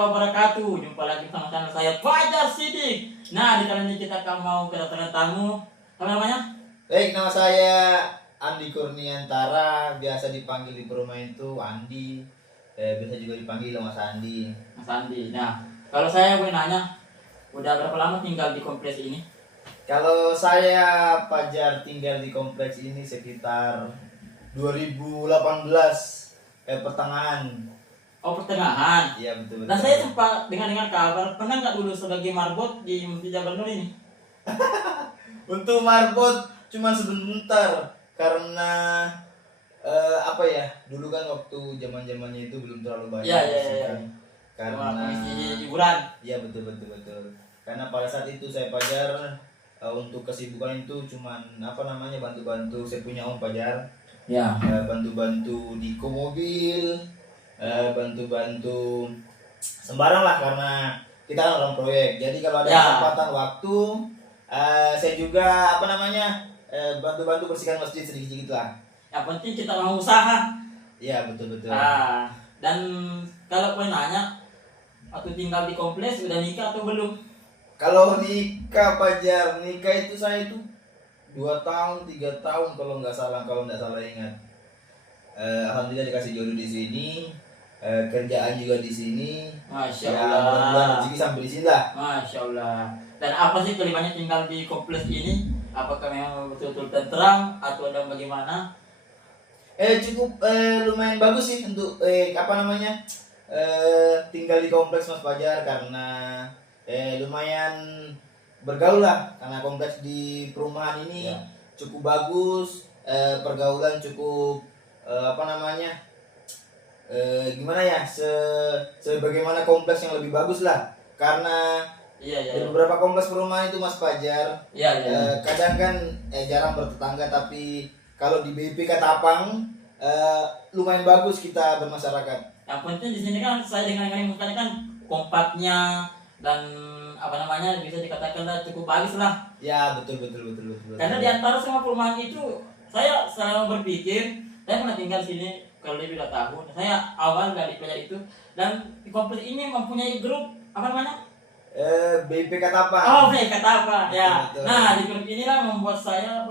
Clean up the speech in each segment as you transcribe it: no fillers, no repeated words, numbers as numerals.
wabarakatuh. Jumpa lagi sama channel saya Fajar Sidik. Nah, di kali ini kita akan mau kedatangan tamu. Apa namanya? Baik, nama saya Andi Kurniantara, biasa dipanggil di perumahan itu Andi. Biasa juga dipanggil Mas Andi. Mas Andi. Nah, kalau saya boleh nanya, udah berapa lama tinggal di kompleks ini? Kalau saya Fajar tinggal di kompleks ini sekitar 2018 pertengahan. Oh, pertengahan. Iya betul. Dan saya sempat dengar kabar, pernah nggak dulu sebagai marbot di Masjid Jabal Nur ini? Untuk marbot cuma sebentar karena apa ya, dulu kan waktu zamannya itu belum terlalu banyak. Iya. kan. Karena Komisi hiburan. iya betul. Karena pada saat itu saya Fajar untuk kesibukan itu cuman bantu-bantu, saya punya om Fajar. Ya. Bantu-bantu di mobil, bantu-bantu sembarang lah, karena kita kan orang proyek. Jadi kalau ada kesempatan waktu, saya juga bantu-bantu bersihkan masjid sedikit-sedikit lah. Yang penting kita mau usaha. Iya betul. Dan kalau boleh nanya, waktu tinggal di kompleks udah nikah atau belum? Kalau nikah Fajar, nikah itu saya itu 2 tahun 3 tahun kalau nggak salah ingat. Alhamdulillah dikasih jodoh di sini, kerjaan juga di sini. Masya Ya, Allah. mudah-mudahan rezeki sampai di sini lah. Masya Allah. Dan apa sih kelebihannya tinggal di kompleks ini? Apakah memang betul-betul tentram atau ada bagaimana? Cukup lumayan bagus sih untuk tinggal di kompleks Mas Fajar, karena lumayan bergaul lah, karena kompleks di perumahan ini cukup bagus, pergaulan cukup sebagaimana kompleks yang lebih bagus lah, karena di beberapa kompleks perumahan itu Mas Fajar kadang kan jarang bertetangga, tapi kalau di BP Katapang lumayan bagus kita bermasyarakat. Yang penting di sini kan saya dengar mukanya kan kompaknya dan bisa dikatakan lah cukup bagus lah. Ya betul. Karena di antara semua perumahan itu saya selalu berpikir, saya pernah tinggal di sini kalau lebih 2 tahun. Saya awal dari pelajar itu, dan di kompleks ini mempunyai grup BP Katapang. Oh, BP Katapang ya. Betul. Nah, di grup inilah membuat saya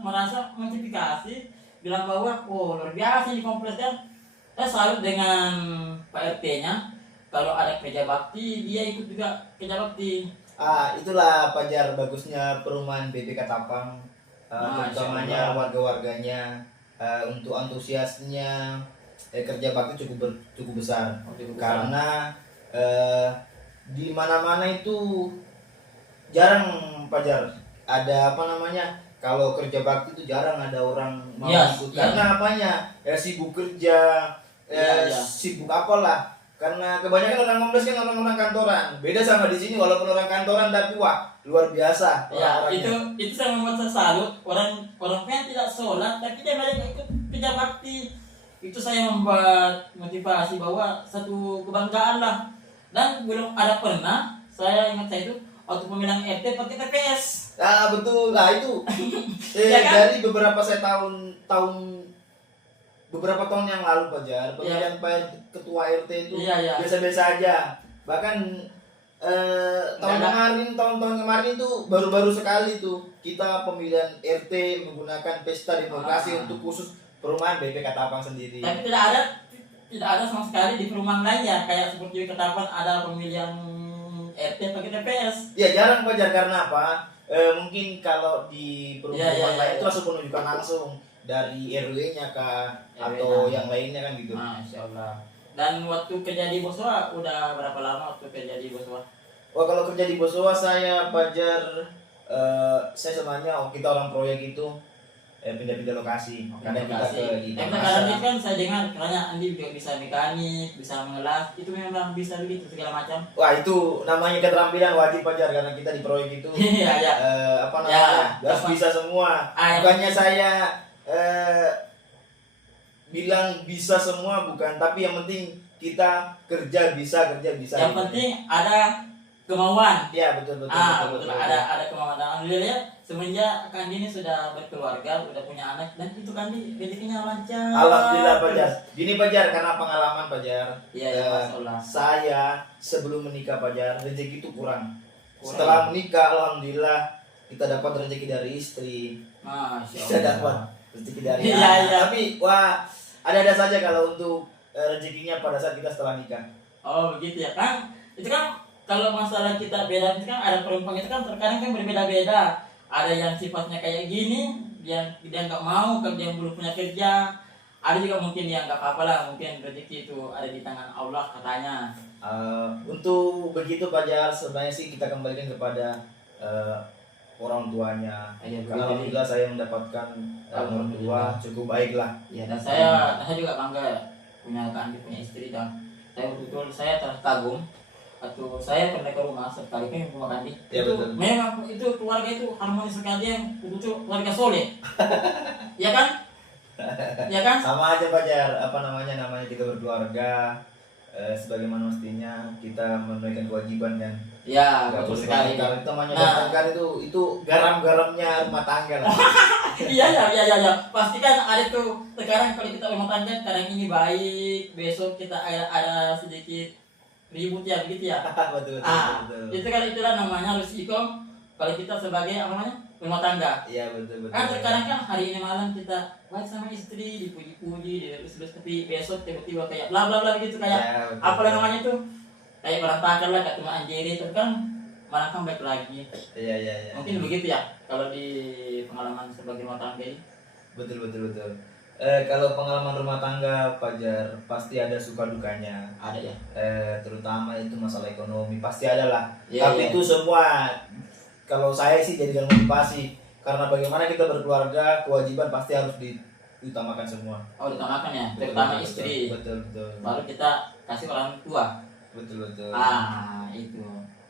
merasa motivasi, bilang bahwa luar biasa di kompleks kan. Saya salut dengan Pak RT-nya. Kalau ada kerja bakti, dia ikut juga kerja bakti. Itulah Fajar bagusnya perumahan BP Katapang, terutamanya warga-warganya, untuk antusiasnya kerja bakti cukup besar. Karena di mana-mana itu jarang Fajar ada kalau kerja bakti itu jarang ada orang mau ikut. Karena sibuk kerja, sibuk apalah. Karena kebanyakan orang kompleks kan orang-orang kantoran. Beda sama di sini, walaupun orang kantoran tapi luar biasa. Ya, itu saya membuat saya salut. Orang yang tidak sholat tapi dia mereka ikut kerja bakti. Itu saya membuat motivasi bahwa satu kebanggaan lah. Dan belum ada pernah saya itu waktu pemilihan RT pakai TPS. Betul. Itu Ya kan? dari beberapa tahun yang lalu Fajar, pemilihan ketua RT itu biasa-biasa aja. Bahkan tahun kemarin itu baru sekali tuh kita pemilihan RT menggunakan pesta demokrasi untuk khusus perumahan BP Katapang sendiri. Tapi tidak ada sama sekali di perumahan lain ya, kayak seperti Katapang ada pemilihan RT pakai TPS. Ya jarang Fajar, karena apa? Mungkin kalau di perumahan lain itu langsung penunjukan langsung dari RW-nya atau yang lainnya kan gitu. Masya Allah. Dan waktu kerja di Boswa udah berapa lama waktu kerja di Boswa? Kalau kerja di Boswa saya Fajar, saya sebenarnya kita orang proyek itu pindah-pindah lokasi. Kadang kita ke di kadang kan saya dengar katanya Andi juga bisa mekanik, bisa mengelas, itu memang bisa begitu segala macam. Itu namanya keterampilan wajib Fajar, karena kita di proyek itu harus bisa semua. Bukannya saya bilang bisa semua, bukan, tapi yang penting kita kerja bisa. Yang penting ada kemauan. Iya betul betul Betul. Ada kemauan. Dan alhamdulillah ya, semenjak Kandi ini sudah berkeluarga, udah punya anak, dan itu Kandi rezekinya lancar. Alhamdulillah Pajar. Gini Pajar, karena pengalaman Pajar. Iya ya, masalah. Saya sebelum menikah Pajar, rezeki itu kurang. Setelah menikah alhamdulillah kita dapat rezeki dari istri. Masya Kita Allah. dapat rezeki dari Iya, anak. iya. Tapi wah, ada saja kalau untuk rezekinya pada saat kita setelah nikah. Oh begitu ya kan? Itu kan kalau masalah kita beda itu kan ada perempuan itu kan terkadang kan berbeda-beda. Ada yang sifatnya kayak gini, dia nggak mau kalau dia belum punya kerja. Ada juga mungkin yang nggak apa-apa lah, mungkin rezeki itu ada di tangan Allah katanya. Untuk begitu Pajar, sebenarnya sih kita kembalikan kepada orang tuanya. Iya, Karena alhamdulillah saya mendapatkan orang tua cukup baik lah. Ya, dan saya juga bangga punya Kandi, punya istri, dan saya betul saya terkagum atau saya pernah ke rumah sekali kan rumah Kandi. Ya, Itu betul. memang itu keluarga itu harmonis sekali, yang betul keluarga soleh. Ya kan? Ya kan? Sama aja Pajar, namanya kita berkeluarga, sebagaimana mestinya kita menunaikan kewajiban kan. Ya, Nggak betul boleh sekali. bertengkar. Itu namanya Nah. bertengkar itu garam-garamnya rumah tangga lah. Iya. Pastikan ada tuh sekarang kalau kita rumah tangga sekarang ini baik, besok kita ada sedikit ribut ya begitu ya. Betul. Itu kan itulah namanya risiko kalau kita sebagai apa namanya rumah tangga. Iya betul. Kan terkadang kan hari ini malam kita baik sama istri, dipuji-puji, dilus-lus, tapi besok tiba-tiba kayak bla bla bla gitu kayak Ya, betul. apa namanya tuh kayak berantakan lah, kayak cuma anjiri itu kan malah kan baik lagi. Iya. Mungkin begitu ya kalau di pengalaman sebagai rumah tangga ini. Betul. Kalau pengalaman rumah tangga Pajar pasti ada suka dukanya. Ada ya. Terutama itu masalah ekonomi pasti ada lah. Iya, Tapi iya. itu semua kalau saya sih jadikan motivasi, karena bagaimana kita berkeluarga kewajiban pasti harus diutamakan semua. Oh ditamakan ya, terutama Betul, istri. Betul. Baru kita kasih orang tua. Betul. Itu.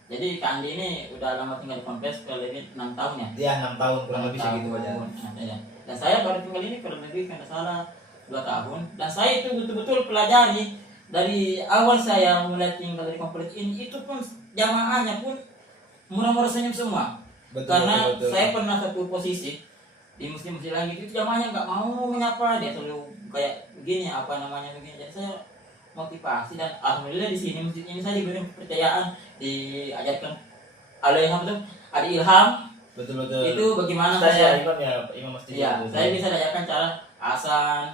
Jadi Kak Andi ini udah lama tinggal di Kompes, kurang lebih 6 tahun ya. Ya 6 tahun kurang 6 lebih segitu tahun. aja. Ya. Dan saya baru tinggal ini kurang lebih kalau salah 2 tahun. Dan saya itu betul-betul pelajari dari awal saya mulai tinggal di kompleks ini, itu pun jamaahnya pun murah-murah senyum semua. Betul, Karena betul. saya pernah satu posisi di muslim-muslim lagi itu jamaahnya nggak mau menyapa, dia selalu kayak begini apa namanya begini. Jadi saya motivasi, dan alhamdulillah di sini masjid ini saya diberi kepercayaan, diajarkan oleh Ilham itu ada ilham Betul. itu bagaimana Saya saya imam masjid. ya Betul. saya bisa diajarkan cara asan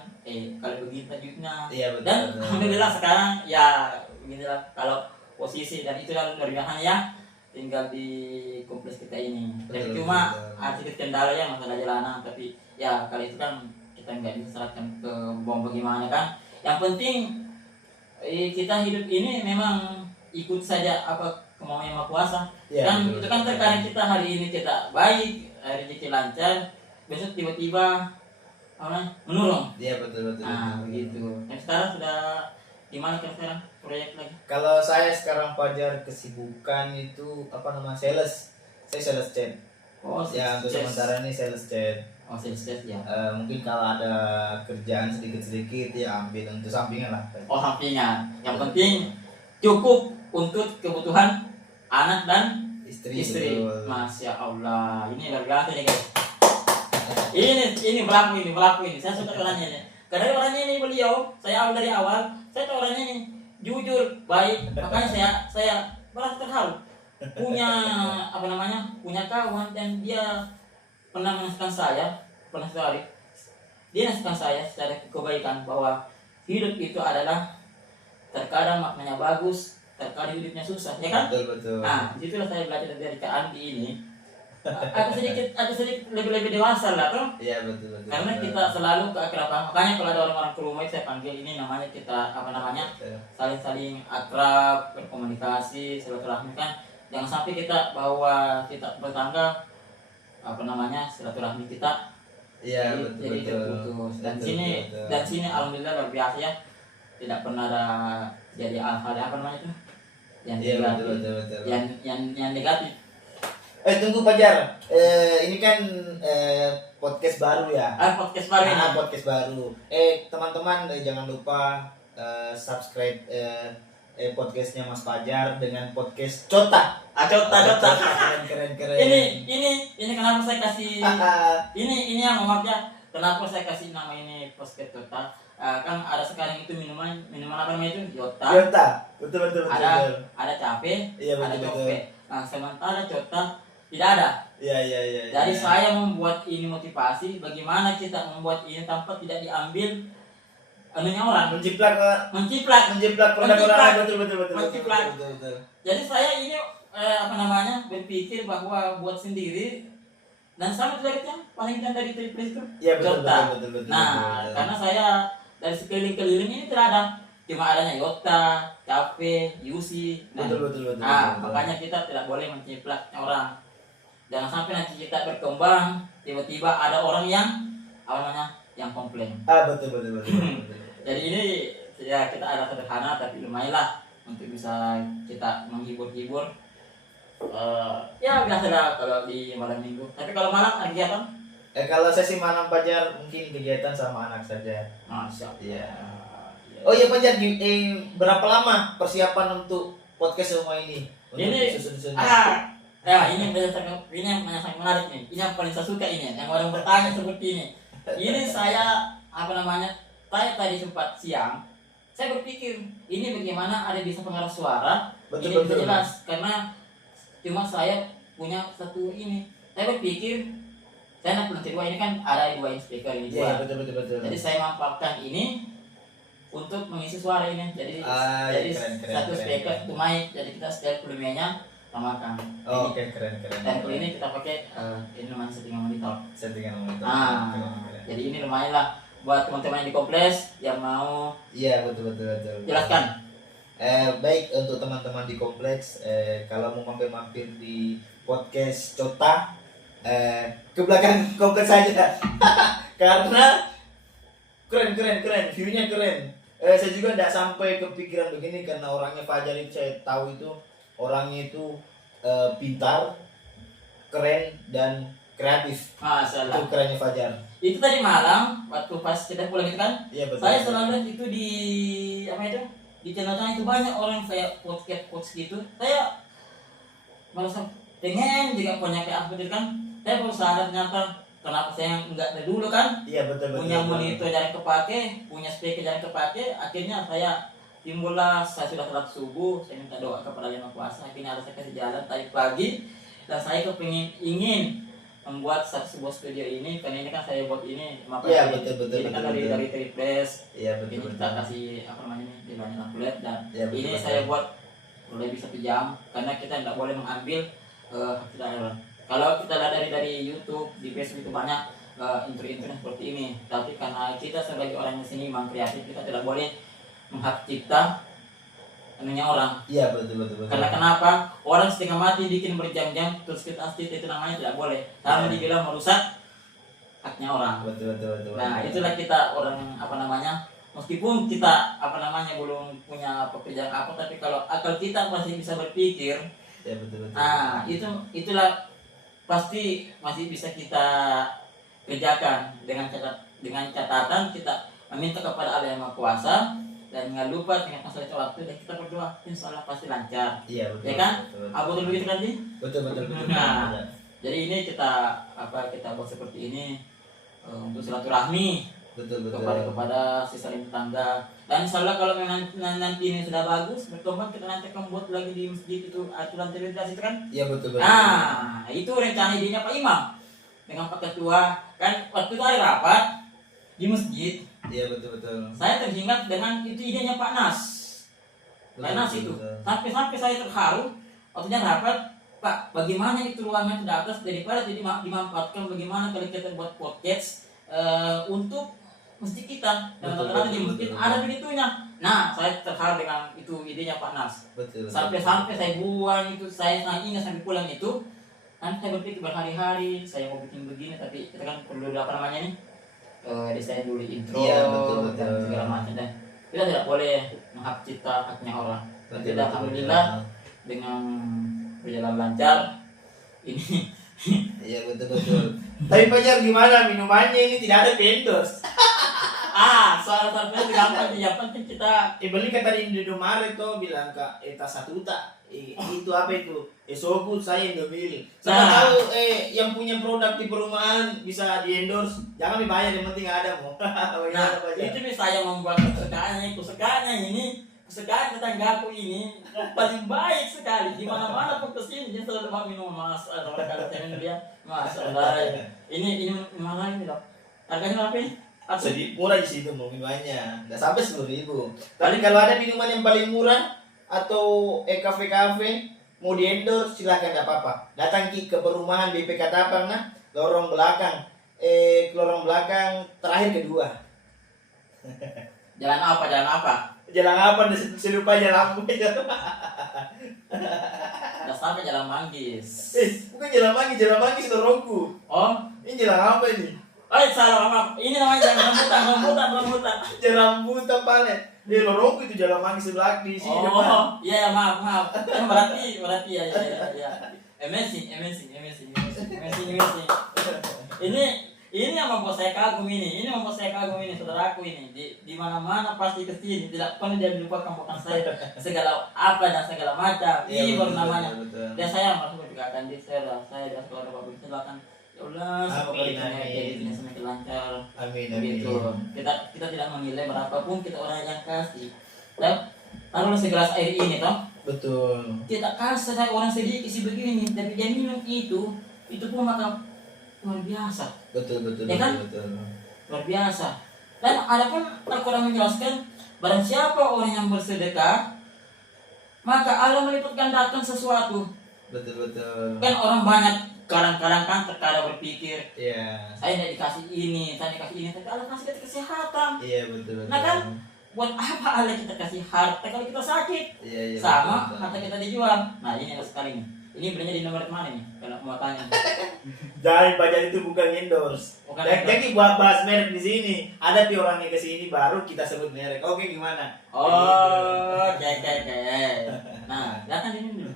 kalau begini tajwidnya. Iya, betul, Dan betul. alhamdulillah sekarang ya beginilah kalau posisi, dan itu luar biasa ya tinggal di kompleks kita ini. Dan Betul, cuma betul. ada sedikit kendala ya masalah jalanan, tapi ya kali itu kan kita nggak bisa serahkan ke bom bagaimana kan. Yang penting kita hidup ini memang ikut saja apa kemauan Yang Maha Kuasa. Iya, Kan betul, itu kan betul. terkadang kita hari ini kita baik, rezeki lancar, besok tiba-tiba menurun. Iya betul. Begitu. Dan sekarang sudah gimana sekarang proyek lagi? Kalau saya sekarang Pajar kesibukan itu sales. Saya sales chat. Oh, Ya untuk sementara ini sales chat. Oh, sales ya. Mungkin kalau ada kerjaan sedikit ya ambil untuk sampingan lah. Oh, sampingan. Yang penting cukup untuk kebutuhan anak dan Istri. istri. Betul. Masya Allah. Ini luar biasa nih guys. Ini pelaku ini. Saya suka orangnya ini. Karena orangnya ini beliau, saya awal dari awal, saya tahu orangnya ini jujur, baik. Makanya saya merasa terharu. Punya punya kawan, dan dia pernah menasihkan saya, dia nasihatkan saya secara kebaikan bahwa hidup itu adalah terkadang maknanya bagus, terkadang hidupnya susah, ya kan? Betul. Nah, disitulah saya belajar dari Kak Andi ini. Aku sedikit lebih dewasa lah, tuh. Iya betul. Karena kita selalu keakraban. Makanya kalau ada orang-orang ke rumah saya panggil ini namanya kita saling akrab, berkomunikasi, silaturahmi kan. Jangan sampai kita bawa kita bertangga silaturahmi kita. Iya Jadi terputus. Dan sini alhamdulillah luar biasa ya. Tidak pernah ada jadi hal-hal itu yang Iya negatif. betul. Yang negatif. Tunggu Pajar. Ini kan podcast baru ya. Podcast baru ini. Podcast baru. Teman-teman jangan lupa subscribe podcastnya Mas Pajar dengan podcast Cota. Cota. Keren. Ini kenapa saya kasih ini yang maksudnya kenapa saya kasih nama ini podcast Cota? Kan ada sekarang itu minuman apa namanya itu Yota. Betul. Ada cafe, Iya, ada betul. cofe. Nah, sementara Cota tidak ada. Iya. Jadi saya membuat ini motivasi bagaimana kita membuat ini tanpa tidak diambil anunya orang. Menciplak produk orang. Betul. Menciplak. Betul. Jadi saya ini berpikir bahwa buat sendiri dan sama targetnya paling kan dari triples itu Iya, betul. Nah, karena saya dari sekeliling-keliling ini tidak ada, cuma adanya Yota, Cafe, Yusi. Betul. Nah, makanya kita tidak boleh menciplak orang. Jangan sampai nanti kita berkembang tiba-tiba ada orang yang yang komplain. Betul. Jadi ini ya kita ada sederhana tapi lumayan lah untuk bisa kita menghibur-hibur. Ya biasalah kalau di malam minggu. Tapi kalau malam ada kegiatan? Kalau sesi malam Fajar mungkin kegiatan sama anak saja. Masya. Iya. Oh iya Fajar, berapa lama persiapan untuk podcast semua ini? Ini susun-susunnya. ini yang sangat menarik nih. Ini yang paling saya suka ini, yang orang bertanya seperti ini. Ini saya saya tadi sempat siang. Saya berpikir ini bagaimana ada bisa pengaruh suara. Betul. Bisa jelas karena cuma saya punya satu ini. Saya berpikir saya nak kedua ini kan ada dua speaker ini dua. Iya, betul. Jadi saya manfaatkan ini untuk mengisi suara ini. Jadi keren, satu speaker itu mic. Jadi kita setel volumenya samakan. Oke, keren. Dan kalau ini kita pakai ini namanya settingan monitor. Keren. Jadi ini lumayan lah buat teman-teman di kompleks yang mau. Iya, betul. Jelaskan. Baik untuk teman-teman di kompleks, kalau mau mampir di podcast Cota, ke belakang kompleks saja. Karena keren, view-nya keren. Saya juga tidak sampai kepikiran begini karena orangnya Fajar itu saya tahu itu orangnya itu pintar, keren dan kreatif. Masalah. Itu kerennya Fajar. Itu tadi malam waktu pas kita pulang itu kan. Iya, betul. Saya selalu lihat itu di di channel itu banyak orang kayak podcast gitu. Saya merasa pengen juga punya kayak apa gitu kan. Saya baru sadar ternyata kenapa saya enggak dari dulu kan. Iya, betul. Punya monitor jarang kepake, punya speaker jarang kepake. Akhirnya saya timbullah, saya sudah sholat subuh, saya minta doa kepada Yang Maha Kuasa. Akhirnya saya kasih jalan tadi pagi dan saya ingin membuat sebuah studio ini karena ini kan saya buat ini Iya, betul. ini kan dari triples. Iya, betul. Ini kita kasih di banyak kulit dan Ya, betul, ini betul. saya buat lebih 1 jam karena kita tidak boleh mengambil hak cipta orang. Kalau kita lihat dari YouTube di Facebook itu banyak intro seperti ini, tapi karena kita sebagai orang yang seniman kreatif kita tidak boleh menghak cipta anunya orang. Iya, betul. Karena kenapa? Orang setengah mati bikin berjam-jam terus kita asli itu namanya tidak boleh. Sama dibilang merusak haknya orang. Betul. Nah, itulah kita orang meskipun kita belum punya pekerjaan apa, tapi kalau akal kita masih bisa berpikir. Ya, betul. Nah, itulah pasti masih bisa kita kerjakan dengan catatan kita meminta kepada Allah Yang Maha Kuasa. Dan jangan lupa dengan masalah waktu dan kita berdoa insya Allah pasti lancar. Iya, betul. Ya kan? Betul. Abu betul begitu kan sih? Betul. Nah, jadi ini kita buat seperti ini untuk silaturahmi Betul. kepada saling tetangga. Dan insya Allah kalau nanti ini sudah bagus berkembang kita nanti akan buat lagi di masjid itu aturan terlintas itu kan? Iya, betul. Nah, itu rencana idenya Pak Imam dengan Pak Ketua kan waktu itu ada rapat di masjid. Iya, betul. Saya teringat dengan itu idenya Pak Nas. Pak Nas itu. Sampai saya terharu waktunya rapat, Pak, bagaimana itu ruangan di atas daripada dimanfaatkan bagaimana kalau kita buat podcast untuk masjid kita. Dan ternyata di masjid ada begitunya. Nah, saya terharu dengan itu idenya Pak Nas. Betul. Sampai saya buang itu, saya ingat sampai pulang itu. Nanti saya berpikir berhari-hari saya mau bikin begini, tapi kita kan perlu nih? Desain dulu intro, iya, betul. Dan segala macam dan kita tidak boleh menghak cipta haknya orang. Dan Betul, kita alhamdulillah dengan berjalan lancar ini. Iya, betul. Tapi Fajar gimana minumannya ini tidak ada endorse? Soal-soalnya gampang, yang penting kita Beli kan tadi di Indomaret tuh bilang Kak, tas 1 juta. Itu apa itu? Sobu saya Indomil. Siapa Nah. tahu yang punya produk di perumahan bisa di endorse. Jangan dibayar, yang penting ada mau. Nah, itu bisa saya membuat kesukaan tetanggaku ini paling baik sekali. Di mana-mana pun kesini dia selalu mau minum mas. Atau kalau saya minum dia mas. Ini mana ini dok? Harganya berapa ini? Sedih murah di situ mau minumannya. Nggak sampai 10.000. Tapi kalau ada minuman yang paling murah atau kafe-kafe mau di endorse silakan, nggak apa-apa. Datang ke perumahan BPK Tapang nah, lorong belakang. Lorong belakang terakhir kedua. Jalan apa? Jalan apa? Jalan apa? Saya lupa jalan apa. Udah sampai Jalan Manggis. Bukan jalan Manggis lorongku. Oh, Ini jalan apa ini? salah maaf. Ini namanya rambutan. Jalan Rambutan palet. Lorongku itu jalan Manggis sebelah di sini depan. Oh, iya maaf. Berarti ya. Amazing. Ini yang membuat saya kagum ini. Saudaraku ini. Di mana-mana pasti kesini. Tidak pernah dia dilupakan bukan saya. Segala apa dan segala macam. Ini baru namanya. Dan saya masuk juga akan saya dan saudara Bapak silakan. Ya Allah, semoga ini semakin lancar. Amin. Begitu. Kita tidak menilai berapapun kita orang yang kasih. Dan taruhlah segelas air ini toh. Betul. Kita kasih saya orang sedikit sih begini, tapi dia minum itu pun maka luar biasa. Betul. Ya kan? Luar biasa. Dan ada pun Al-Quran menjelaskan barang siapa orang yang bersedekah maka Allah melipat gandakan sesuatu. Betul. Kan orang banyak kadang-kadang kan terkadang berpikir Iya. saya tidak dikasih ini, tapi Allah kasih kita kesehatan. Iya betul. Nah kan, buat apa Allah kita kasih harta kalau kita sakit? Iya, Sama betul. harta kita dijual. Nah ini yang sekali nih. Ini belinya di nomor mana nih? Kalau mau tanya. Jangan Pajar itu bukan endorse. Bukan Jadi buat bahas merek di sini. Ada pi orang yang kesini baru kita sebut merek. Oke gimana? Oh, oke. Nah, datang ini dulu.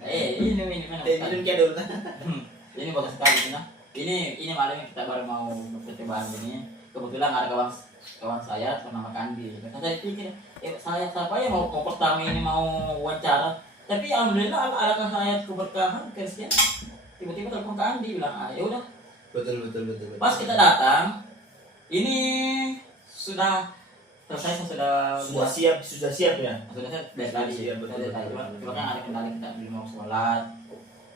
Ini mana? Minum cendol. Ini bagus sekali nah. Ini malam yang kita baru mau percobaan ini. Kebetulan ada kawan saya bernama Kandi. Saya pikir saya siapa ya mau pertama ini mau wawancara. Tapi alhamdulillah alangkah saya keberkahan Kristen. Tiba-tiba telepon Kandi bilang, ya udah. Betul. Pas kita datang, ini sudah selesai, Sudah siap ya. sudah saya dari tadi. Siap, betul. Cuma kan ada kendala kita belum mau sholat,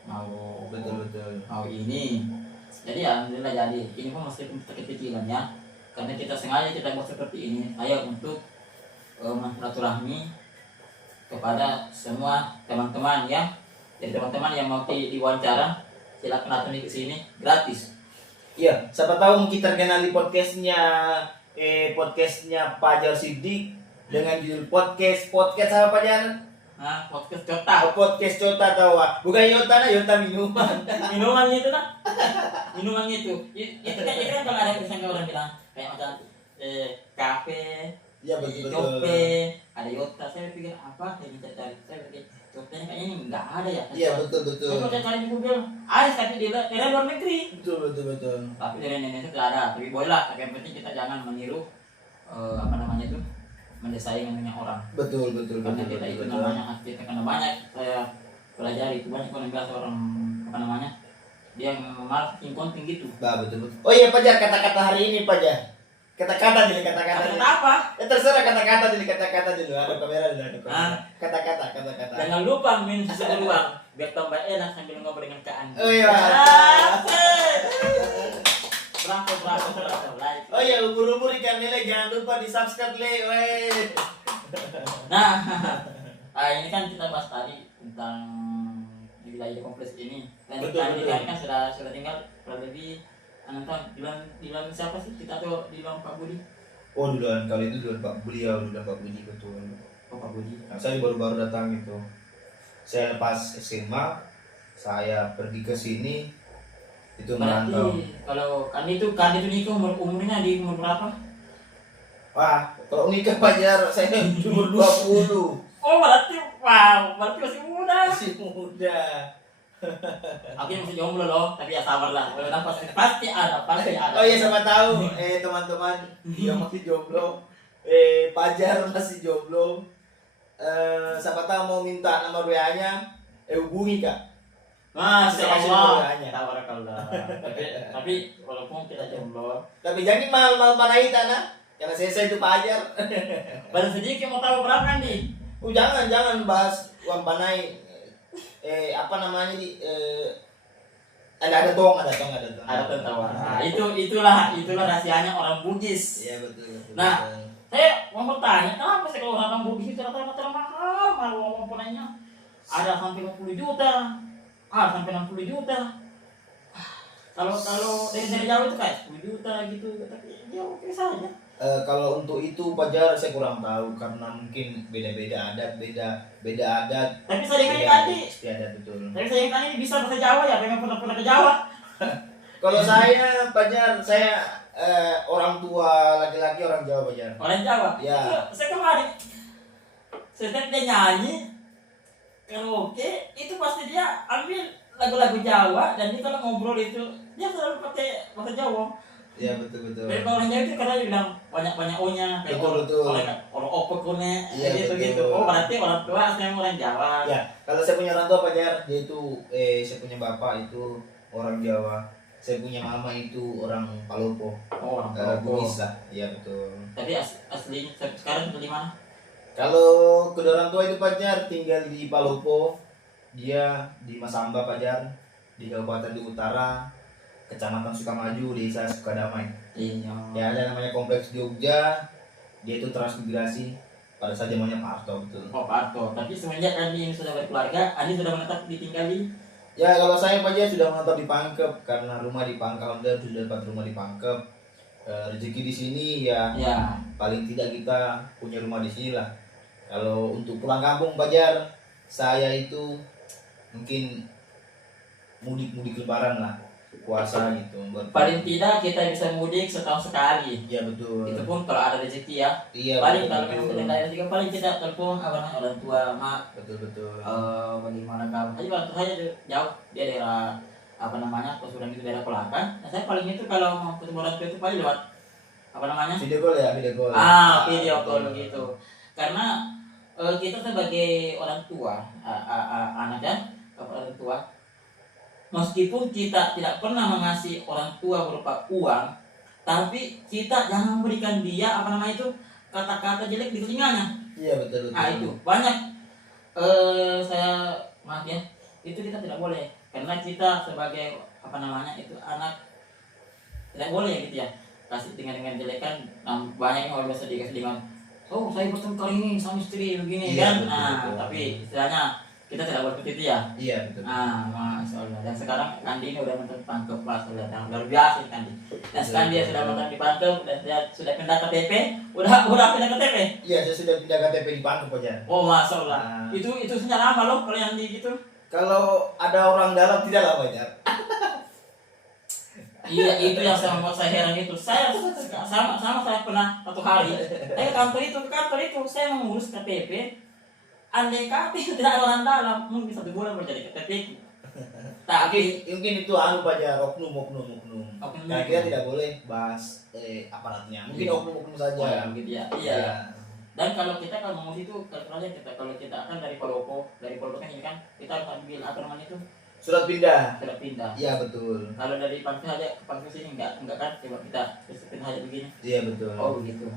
mau Betul. mau ini. Jadi alhamdulillah jadi. Ini pun meskipun terkecil ya, karena kita sengaja kita buat seperti ini. Saya untuk silaturahmi kepada semua teman-teman ya. Jadi teman-teman yang mau diwawancara silakan datang ke sini gratis. Iya, siapa tahu mungkin terkenal di podcastnya Pajar Siddiq dengan judul podcast apa Pajar? Nah, podcast Jota. Podcast Jota tahu bukan Yota minuman. Minuman itu kan? Minuman itu. Itu kan kalau ada misalnya orang bilang kayak macam kafe, Iya betul. Jope, ada Yota. Saya pikir apa yang kita cari? Saya pikir Jotanya kayaknya ini enggak ada ya. Iya betul. Saya cari di Google. Ada tapi di luar negeri. Betul. Tapi dari Indonesia tidak ada. Tapi boleh lah. Tapi yang penting kita jangan meniru mendesai namanya orang. Betul. Karena kita itu namanya karena banyak saya pelajari itu banyak orang biasa orang dia marketing konten gitu. Betul. Oh iya Pajar, kata-kata hari ini Pajar. Kata-kata dulu. Kata apa? Terserah kata-kata dulu. Ada kamera dulu. Kata-kata. Jangan lupa minum susu beruang biar tambah enak sambil ngobrol dengan Kak Andi. Oh iya. Berapa like. Oh iya, umur ikan lele jangan lupa di subscribe le. Nah, ini kan kita bahas tadi tentang di wilayah kompleks ini. Dan Betul. kita kan sudah tinggal kurang lebih 6 tahun. Di dalam siapa sih kita tuh di dalam Pak Budi? Oh duluan kali itu duluan Pak Budi betul. Oh Pak Budi. Nah, saya baru datang itu. Saya lepas SMA, saya pergi ke sini itu merantau. Berarti kalau Kandi itu nikah umurnya di umur berapa? Wah, kalau nikah Pajar saya umur 20. Oh berarti masih muda. Masih muda. Aku masih jomblo loh, tapi ya sabar lah. Kalau pasti ada. Oh iya sama tahu teman-teman yang masih jomblo, Pajar masih jomblo. siapa tahu mau minta nomor WA-nya, hubungi Kak. Masya Saya kasih Allah. doanya. Tabarakallah. tapi walaupun kita jomblo, Tapi jangan mal panai tanah, karena saya itu pajar. baru sedikit mau tahu berapa nih? Jangan bahas uang panai. Apa namanya ada tong. Ada tertawa. Nah, itulah rahasianya orang Bugis. Iya betul. Nah, saya mau bertanya, kenapa sih kalau orang Bugis itu rata-rata mahal uang panainya? Ada sampai 50 juta, ada sampai 60 juta. Kalau dari jauh itu kayak 10 juta gitu, tapi ya oke saja. Kalau untuk itu Pajar saya kurang tahu karena mungkin beda adat. Tapi saya dengar tadi, Istiadat betul. tapi saya tadi bisa bahasa Jawa ya, memang pernah ke Jawa. Kalau saya Pajar, saya orang tua laki-laki orang Jawa Pajar. Orang Jawa. Ya. Saya kemarin setiap dia nyanyi karaoke itu pasti dia ambil lagu-lagu Jawa dan dia kalau ngobrol itu dia selalu pakai bahasa Jawa. Iya betul. Dari orang Jawa itu karena dia bilang banyak o-nya kayak Betul. orang opo kone Iya, gitu. betul. Oh berarti orang tua aslinya orang Jawa. Ya, kalau saya punya orang tua Pajar, dia itu saya punya bapak itu orang Jawa. Saya punya mama itu orang Palopo. Oh orang Palopo. Bugis lah. Iya betul. Tapi aslinya sekarang tinggal di mana? Kalau kedua orang tua itu Pajar tinggal di Palopo, dia di Masamba Pajar, di Kabupaten di Utara, Kecamatan Sukamaju, Desa Sukadamai. Iya. Ya ada namanya Kompleks Jogja, dia itu transmigrasi pada saat zamannya Pak Harto betul. Oh Pak Arto. Tapi semenjak Andi ini sudah berkeluarga, Andi sudah menetap ditinggali. Ya kalau saya Pajar sudah menetap di Pangkep karena rumah di Pangkep, alhamdulillah sudah dapat rumah di Pangkep. Rezeki di sini ya, Ya. paling tidak kita punya rumah di sini lah. Kalau untuk pulang kampung Pajar, saya itu mungkin mudik lebaran lah, puasa gitu. Paling tidak kita bisa mudik setahun sekali. Iya betul. Itu pun kalau ada rezeki ya. Iya Paling betul, kalau memang tidak ada rezeki paling kita telepon orang tua mak. betul. Bagaimana kamu? Jadi waktu saya jauh dia daerah apa namanya Pasuruan itu daerah Pelakan. Nah, saya paling itu kalau mau ketemu orang tua itu paling lewat apa namanya? Video call ya, video call. Video call gitu. Karena kita sebagai orang tua, anak ya, orang tua, meskipun kita tidak pernah mengasihi orang tua berupa uang, tapi kita jangan memberikan dia apa namanya itu kata-kata jelek di telinganya. Iya betul. Nah itu banyak saya maaf ya, itu kita tidak boleh karena kita sebagai apa namanya itu anak tidak boleh gitu ya kasih dengan jelekan. Banyak yang biasa dikasih dengan saya bertemu kali ini sama istri begini Iya, kan. betul. Tapi istilahnya kita tidak boleh seperti itu ya. Iya betul. Masya Allah. Dan sekarang Kandi ini udah ditangkap Mas, sudah luar biasa Kandi. Dan sekarang dia sudah ditangkap dan dia sudah pindah KTP, udah pindah KTP. Iya, saya sudah pindah KTP di Pangkep Pajar. Oh Masya Allah. Nah. Itu sebenarnya lama loh kalau yang di gitu. Kalau ada orang dalam tidak lah Pajar. Iya itu yang saya membuat saya heran itu. Saya sama saya pernah satu hari. Ke kantor itu saya mengurus KTP. Andai kata tidak ada orang dalam, mungkin 1 bulan menjadi KTP. Tapi Mungkin itu Pajar, oknum. Oknum. Nah, kita tidak boleh bahas aparatnya. Mungkin Iya. oknum saja. oh ya begitu ya. Iya. Dan kalau kita mengurus itu kalau kita akan dari Palopo kan ini kan kita harus ambil apa namanya itu Surat pindah. sudah pindah. Iya betul. Kalau dari Pangkal aja ke Pangkal sini enggak kan coba kita pindah aja begini. Iya betul. Oh begitu.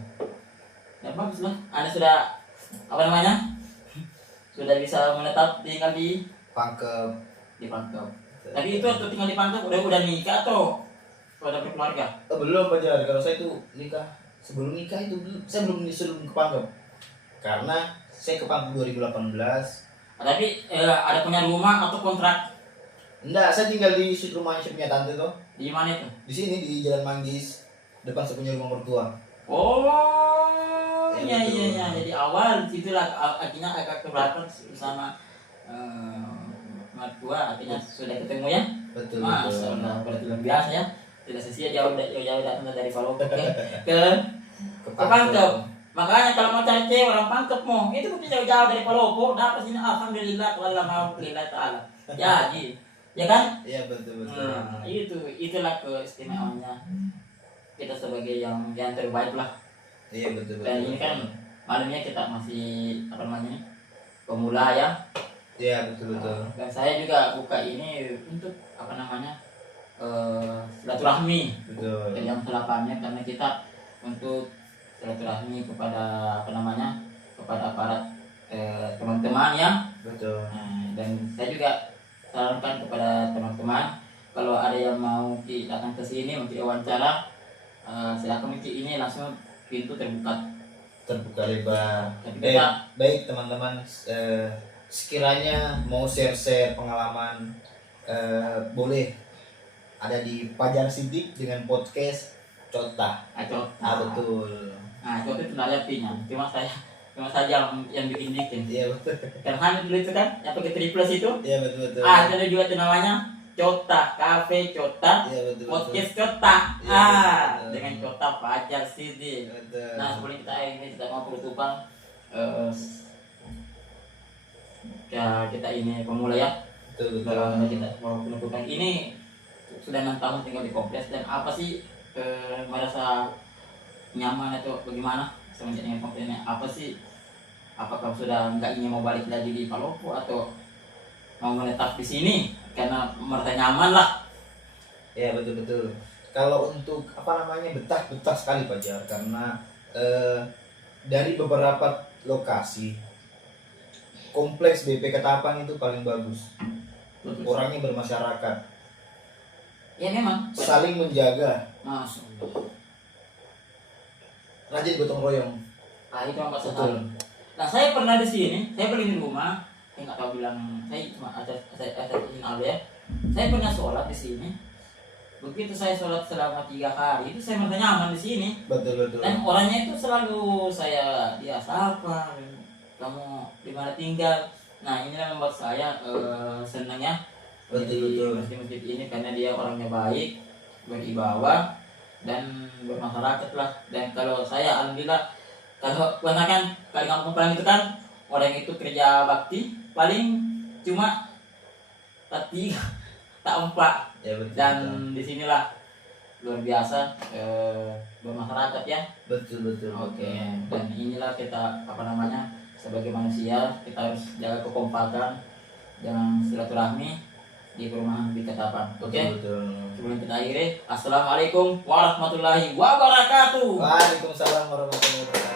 Ya bagus lah. Anda sudah apa namanya? Sudah bisa menetap tinggal di Pangkep. Pangkal. Tapi itu waktu tinggal di Pangkal udah nikah atau udah berkeluarga? Belum Pajar. Kalau saya itu nikah sebelum nikah itu saya belum ke Pangkep. Karena saya ke Pangkep 2018. Tapi ada punya rumah atau kontrak? Enggak, saya tinggal di rumahnya saya punya tante tuh. Di mana itu? Di sini di Jalan Manggis, depan saya punya rumah mertua. Oh, Ya, iya. betul. Jadi awal situlah akhirnya agak keberatan bersama mertua, akhirnya sudah ketemu ya. Betul. Masya Allah, berarti luar biasa ya. Tidak sia-sia jauh datang dari Palopo ke Pangkep. Makanya kalau mau cari cewek orang Pangkep mau, itu mungkin jauh-jauh dari Palopo, dapat sini alhamdulillah walhamdulillah taala. Ya, gitu. Ya kan? Iya betul. Nah, itulah keistimewaannya kita sebagai yang terbaik lah. Iya betul. Dan ini kan malamnya kita masih apa namanya pemula ya. Iya betul. Dan saya juga buka ini untuk apa namanya silaturahmi Betul. ke jam 8-nya, karena kita untuk silaturahmi kepada apa namanya kepada aparat teman-teman ya. Betul. Nah, dan saya juga sarankan kepada teman-teman kalau ada yang mau datang ke sini untuk wawancara, saya akan untuk ini langsung pintu Terbuka lebar. Tapi Baik teman-teman, sekiranya mau share pengalaman, boleh ada di Pajar Sidik dengan podcast Cota. Betul. Nah, Cota itu nggak artinya, cuma saja yang bikin. Iya betul. Karena dulu itu kan yang pakai triples itu. Iya betul. Ada juga itu namanya Cota, Cafe Cota, Iya betul. Podcast Cota. Iya, betul. Dengan Cota Pajar Sidik. Betul. Nah, sebelum kita mau penutupan, ya kita ini pemula ya. Betul. Dalam kita mau penutupan ini sudah 6 tahun tinggal di kompleks, dan apa sih merasa nyaman atau bagaimana semenjak dengan kompleksnya? Apa sih, apakah sudah nggak ingin mau balik lagi di Palopo atau mau menetap di sini karena merasa nyaman lah? Ya betul. Kalau untuk apa namanya betah sekali Pak Jar, karena dari beberapa lokasi kompleks BP Ketapang itu paling bagus. Orangnya bermasyarakat, Ya memang. saling menjaga, Masuk. rajin gotong royong. Itu yang Betul. sekali. Nah, saya pernah di sini, saya beli di rumah, saya nggak tahu bilang, saya cuma saya izin Allah ya. Saya pernah sholat di sini. Begitu saya sholat selama 3 hari itu saya merasa nyaman di sini. Betul. Dan orangnya itu selalu dia sapa, kamu di mana tinggal. Nah, inilah yang membuat saya senang ya. Betul. Masjid ini karena dia orangnya baik, beribadah dan bermasyarakat lah. Dan kalau saya alhamdulillah, kalau kebanyakan kali kampung Palang itu kan orang itu kerja bakti paling cuma tak 3 tak 4. Ya betul. Dan disinilah luar biasa bermasyarakat ya. Betul. Oke. Dan inilah kita apa namanya sebagai manusia kita harus jaga kekompakan, jangan silaturahmi di perumahan di Ketapang. Oke. Betul. Sebelum kita akhiri, assalamualaikum warahmatullahi wabarakatuh. Waalaikumsalam warahmatullahi wabarakatuh.